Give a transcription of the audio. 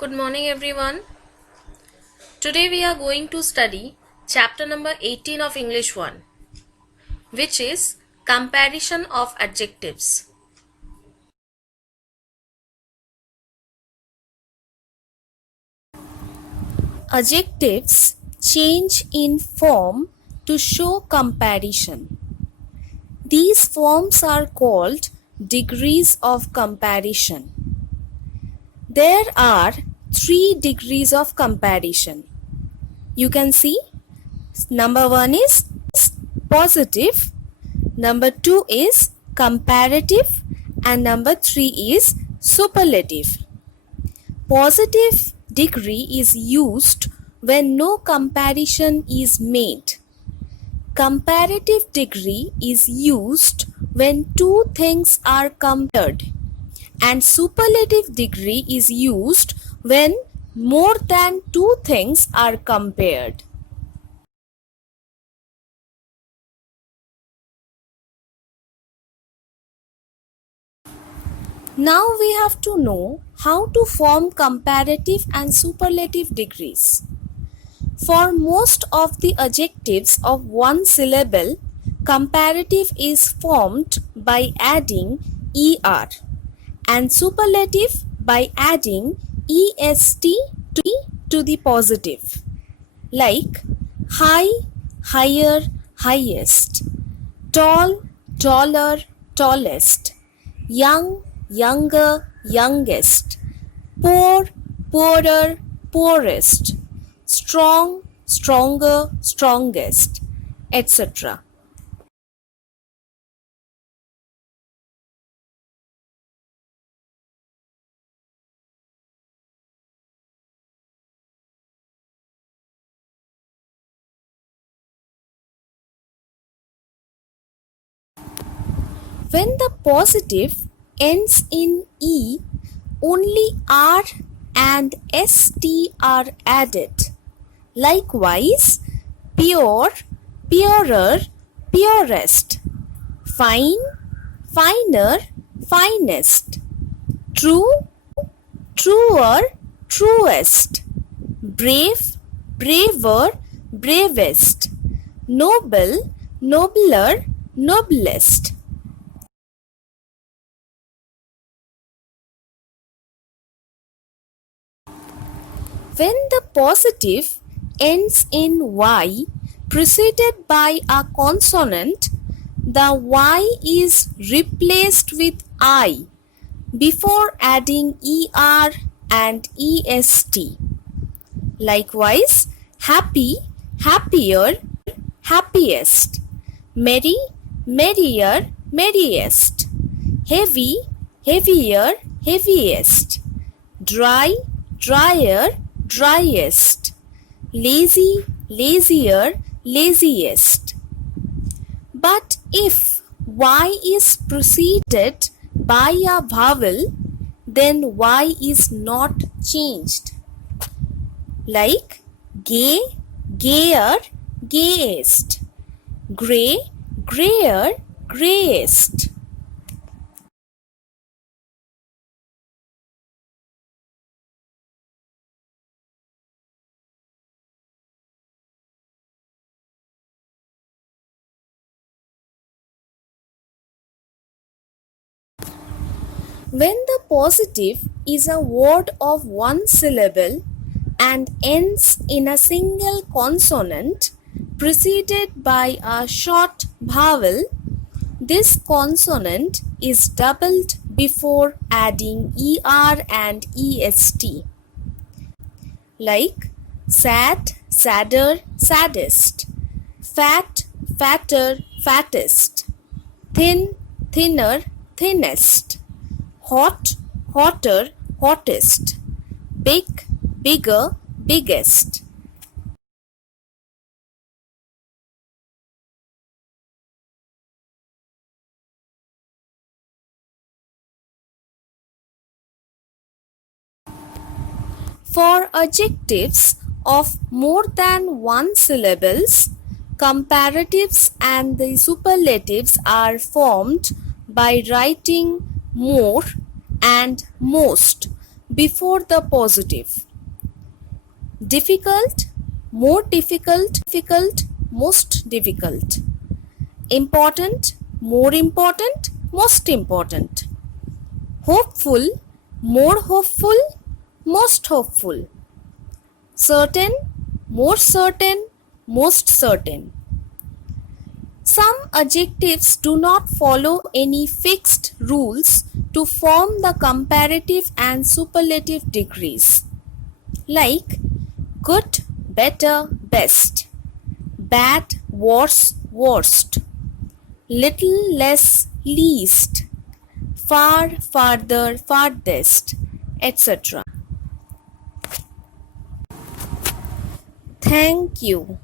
Good morning, everyone. Today we are going to study chapter number 18 of English 1, which is comparison of adjectives. Adjectives change in form to show comparison. These forms are called degrees of comparison. There are 3 degrees of comparison. You can see number 1 is positive, number 2 is comparative, and number 3 is superlative. Positive degree is used when no comparison is made. Comparative degree is used when two things are compared, and superlative degree is used when more than two things are compared. Now we have to know how to form comparative and superlative degrees. For most of the adjectives of one syllable, comparative is formed by adding er and superlative by adding est to the positive, like high, higher, highest, tall, taller, tallest, young, younger, youngest, poor, poorer, poorest, strong, stronger, strongest, etc. When the positive ends in E, only R and ST are added. Likewise, pure, purer, purest, fine, finer, finest, true, truer, truest, brave, braver, bravest, noble, nobler, noblest. When the positive ends in Y preceded by a consonant, the Y is replaced with I before adding ER and EST. Likewise, happy, happier, happiest, merry, merrier, merriest, heavy, heavier, heaviest, dry, drier, driest, lazy, lazier, laziest. But if Y is preceded by a vowel, then Y is not changed. Like gay, gayer, gayest, grey, greyer, greyest. When the positive is a word of one syllable and ends in a single consonant preceded by a short vowel, this consonant is doubled before adding er and est. Like sad, sadder, saddest, fat, fatter, fattest, thin, thinner, thinnest, hot, hotter, hottest, big, bigger, biggest. For adjectives of more than one syllables, comparatives and the superlatives are formed by writing more and most before the positive. Difficult, more difficult, most difficult. Important, more important, most important. Hopeful, more hopeful, most hopeful. Certain, more certain, most certain. Some adjectives do not follow any fixed rules to form the comparative and superlative degrees, like good, better, best, bad, worse, worst, little, less, least, far, farther, farthest, etc. Thank you.